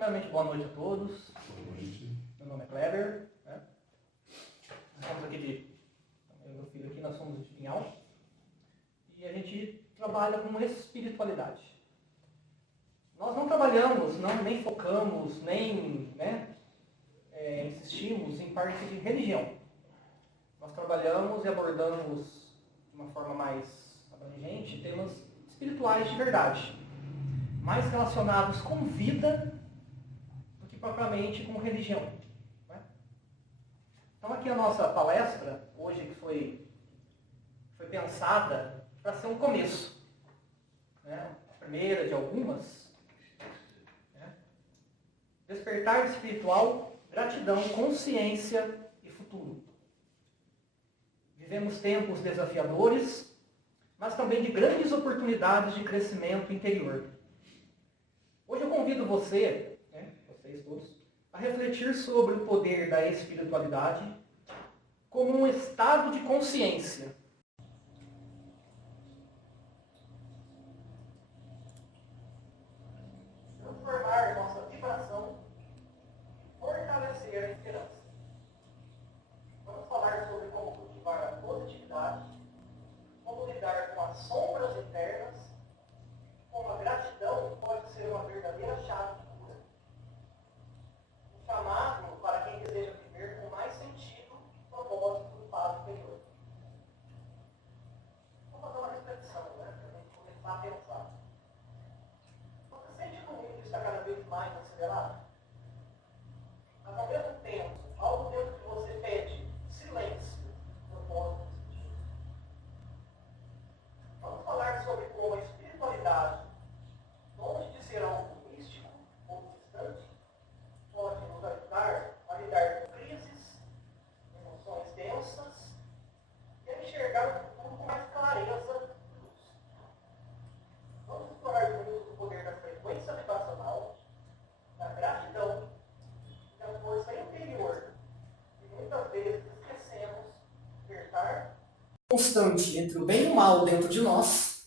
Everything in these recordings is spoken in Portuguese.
Primeiramente, boa noite a todos. Boa noite. Meu nome é Kleber. Né? Nós somos aqui meu filho aqui, nós somos de Pinhal. E a gente trabalha com espiritualidade. Nós não trabalhamos, nem focamos, nem insistimos em parte de religião. Nós trabalhamos e abordamos de uma forma mais abrangente temas espirituais de verdade, mais relacionados com vida do que propriamente com religião. Né? Então aqui a nossa palestra, hoje que foi pensada para ser um começo. Né? A primeira de algumas. Né? Despertar espiritual, gratidão, consciência e futuro. Vivemos tempos desafiadores, mas também de grandes oportunidades de crescimento interior. Hoje eu convido vocês todos, a refletir sobre o poder da espiritualidade como um estado de consciência. Transformar nossa vibração e fortalecer a esperança. Vamos falar sobre como cultivar a positividade, como lidar com as sombras internas, como a gratidão pode ser uma verdadeira chave de cura. Um chamado para quem deseja viver com mais sentido, propósito do paz interior. Vamos fazer uma reflexão, para a gente começar a pensar. Você sente que o mundo está cada vez mais acelerado? Mas ao mesmo tempo, algo dentro de você pede silêncio, propósito. Vamos falar sobre como a espiritualidade, longe de ser algo místico ou distante, pode nos ajudar a lidar com crises, emoções densas e a enxergar o futuro com mais clareza e luz. Vamos explorar juntos o poder da frequência vibracional, da gratidão e da força interior, que muitas vezes esquecemos de despertar constante entre o bem e o mal dentro de nós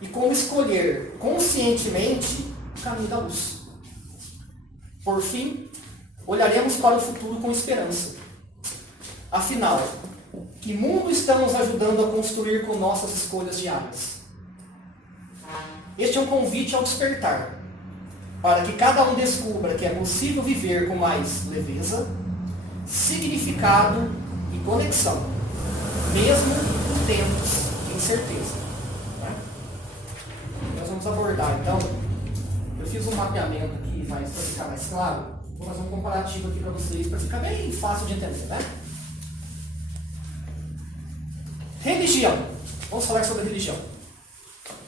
e como escolher conscientemente o caminho da luz. Por fim, olharemos para o futuro com esperança. Afinal, que mundo estamos ajudando a construir com nossas escolhas diárias? Este é um convite ao despertar, para que cada um descubra que é possível viver com mais leveza, significado e conexão, mesmo em tempos de incerteza. Nós vamos abordar, então, eu fiz um mapeamento aqui, mas para ficar mais claro, vou fazer um comparativo aqui para vocês, para ficar bem fácil de entender, né? Religião. Vamos falar sobre religião.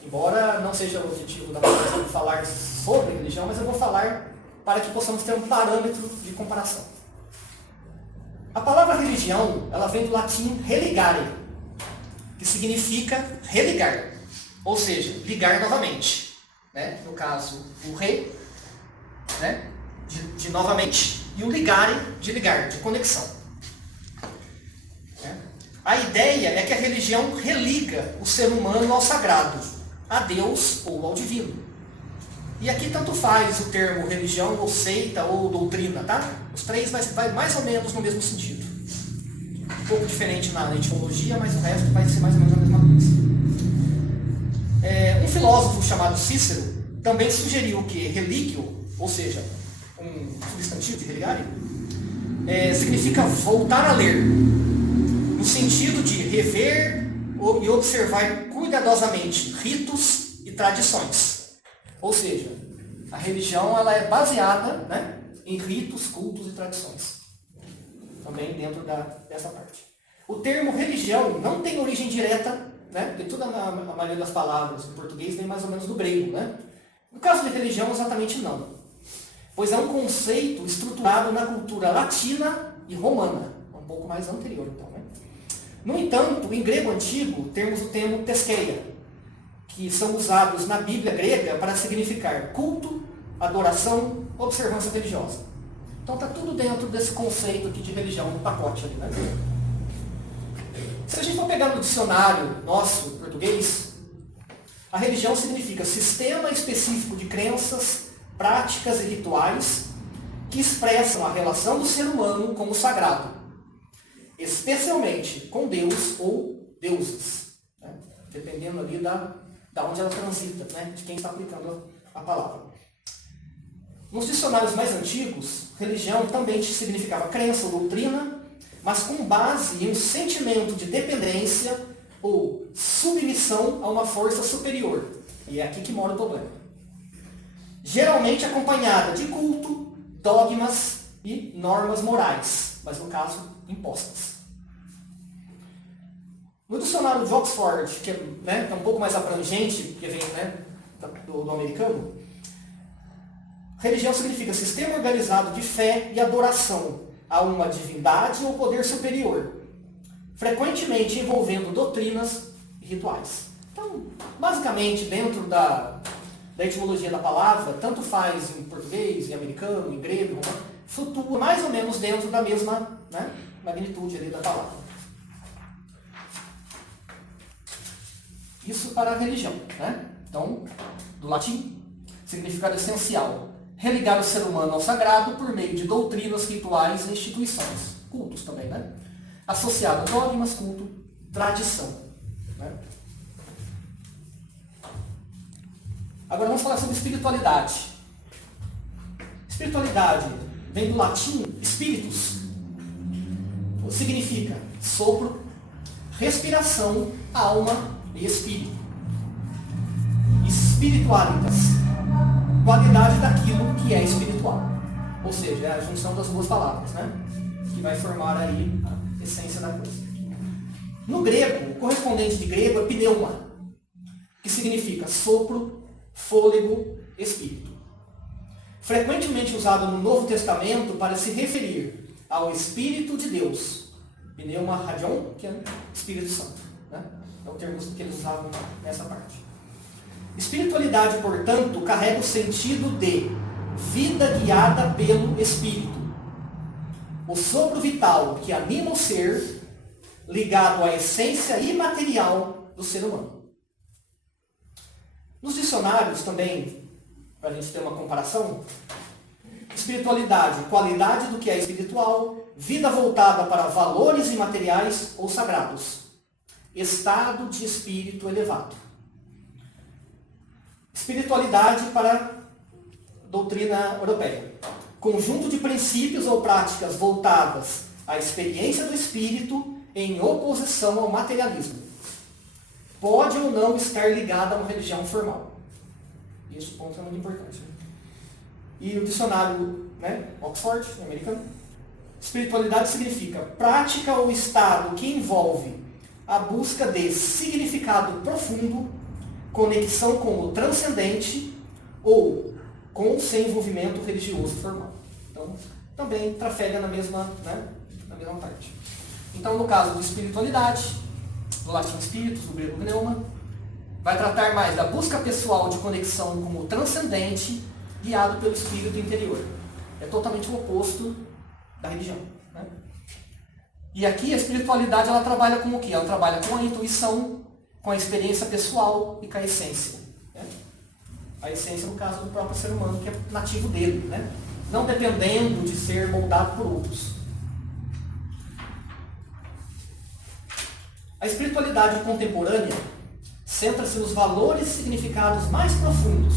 Embora não seja o objetivo da palestra falar sobre religião, mas eu vou falar para que possamos ter um parâmetro de comparação. A palavra religião, ela vem do latim religare, que significa religar, ou seja, ligar novamente. Né? No caso, o re, né? de novamente, e o ligare, de ligar, de conexão. Né? A ideia é que a religião religa o ser humano ao sagrado, a Deus ou ao divino. E aqui tanto faz o termo religião, ou seita, ou doutrina, tá? Os três vai mais ou menos no mesmo sentido. Um pouco diferente na etimologia, mas o resto vai ser mais ou menos a mesma coisa. Um filósofo chamado Cícero também sugeriu que religio, ou seja, um substantivo de religare, significa voltar a ler, no sentido de rever e observar cuidadosamente ritos e tradições. Ou seja, a religião ela é baseada, né, em ritos, cultos e tradições. Também dentro dessa parte. O termo religião não tem origem direta, né, porque toda a maioria das palavras em português vem mais ou menos do grego. Né? No caso de religião, exatamente não. Pois é um conceito estruturado na cultura latina e romana. Um pouco mais anterior, então. Né? No entanto, em grego antigo, temos o termo teskeia, que são usados na Bíblia grega para significar culto, adoração, observância religiosa. Então está tudo dentro desse conceito aqui de religião, no pacote ali. Né? Se a gente for pegar no dicionário nosso, português, a religião significa sistema específico de crenças, práticas e rituais que expressam a relação do ser humano com o sagrado, especialmente com Deus ou deuses, né? Dependendo ali da onde ela transita, né? De quem está aplicando a palavra. Nos dicionários mais antigos, religião também significava crença ou doutrina, mas com base em um sentimento de dependência ou submissão a uma força superior. E é aqui que mora o problema. Geralmente acompanhada de culto, dogmas e normas morais, mas no caso, impostas. No dicionário de Oxford, que é um pouco mais abrangente, que vem do americano, religião significa sistema organizado de fé e adoração a uma divindade ou poder superior, frequentemente envolvendo doutrinas e rituais. Então, basicamente, dentro da etimologia da palavra, tanto faz em português, em americano, em grego, flutua mais ou menos dentro da mesma magnitude ali da palavra. Isso para a religião, né? Então, do latim, significado essencial: religar o ser humano ao sagrado por meio de doutrinas, rituais e instituições. Cultos também, né? Associado a dogmas, culto, tradição. Né? Agora vamos falar sobre espiritualidade. Espiritualidade vem do latim spiritus. Significa sopro, respiração, alma e espírito. Espiritualitas, qualidade daquilo que é espiritual. Ou seja, é a junção das duas palavras, né? Que vai formar aí a essência da coisa. No grego, o correspondente de grego é pneuma, que significa sopro, fôlego, espírito. Frequentemente usado no Novo Testamento para se referir ao Espírito de Deus. Pneuma radion, que é Espírito Santo. Né? É o termo que eles usavam nessa parte. Espiritualidade, portanto, carrega o sentido de vida guiada pelo Espírito. O sopro vital que anima o ser, ligado à essência imaterial do ser humano. Nos dicionários também, para a gente ter uma comparação, espiritualidade, qualidade do que é espiritual, vida voltada para valores imateriais ou sagrados, estado de espírito elevado. Espiritualidade para a doutrina europeia. Conjunto de princípios ou práticas voltadas à experiência do espírito em oposição ao materialismo. Pode ou não estar ligada a uma religião formal. Esse ponto é muito importante. E o dicionário Oxford, americano, espiritualidade significa prática ou estado que envolve a busca de significado profundo, conexão com o transcendente ou com o sem envolvimento religioso formal. Então, também trafega na mesma parte. Então, no caso de espiritualidade, do latim spiritus, do grego pneuma, vai tratar mais da busca pessoal de conexão com o transcendente, guiado pelo espírito interior. É totalmente o oposto da religião. Né? E aqui a espiritualidade ela trabalha com o quê? Ela trabalha com a intuição, com a experiência pessoal e com a essência. Né? A essência, no caso do próprio ser humano, que é nativo dele. Né? Não dependendo de ser moldado por outros. A espiritualidade contemporânea centra-se nos valores e significados mais profundos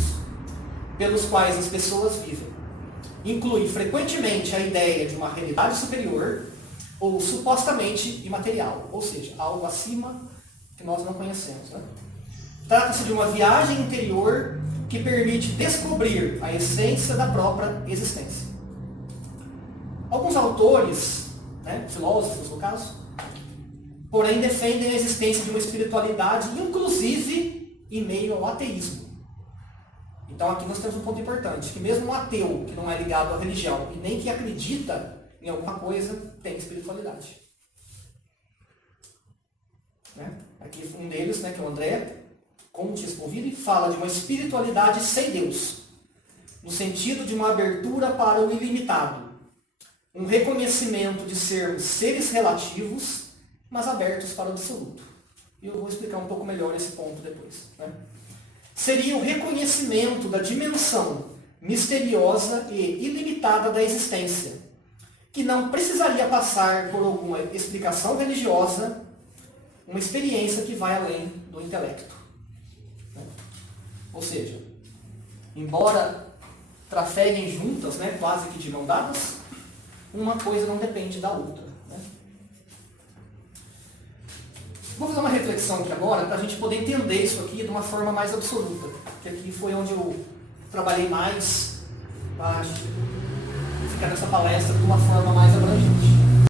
pelos quais as pessoas vivem. Inclui frequentemente a ideia de uma realidade superior ou supostamente imaterial, ou seja, algo acima que nós não conhecemos. Né? Trata-se de uma viagem interior que permite descobrir a essência da própria existência. Alguns autores, filósofos no caso, porém defendem a existência de uma espiritualidade, inclusive em meio ao ateísmo. Então aqui nós temos um ponto importante, que mesmo um ateu que não é ligado à religião e nem que acredita em alguma coisa, tem espiritualidade. Aqui um deles, que é o André Conte Spovili, fala de uma espiritualidade sem Deus, no sentido de uma abertura para o ilimitado, um reconhecimento de sermos seres relativos, mas abertos para o absoluto. E eu vou explicar um pouco melhor esse ponto depois. Seria o reconhecimento da dimensão misteriosa e ilimitada da existência, que não precisaria passar por alguma explicação religiosa, uma experiência que vai além do intelecto. Ou seja, embora trafeguem juntas, quase que de mão dadas, uma coisa não depende da outra. Vou fazer uma reflexão aqui agora para a gente poder entender isso aqui de uma forma mais absoluta, que aqui foi onde eu trabalhei mais para ficar nessa palestra de uma forma mais abrangente.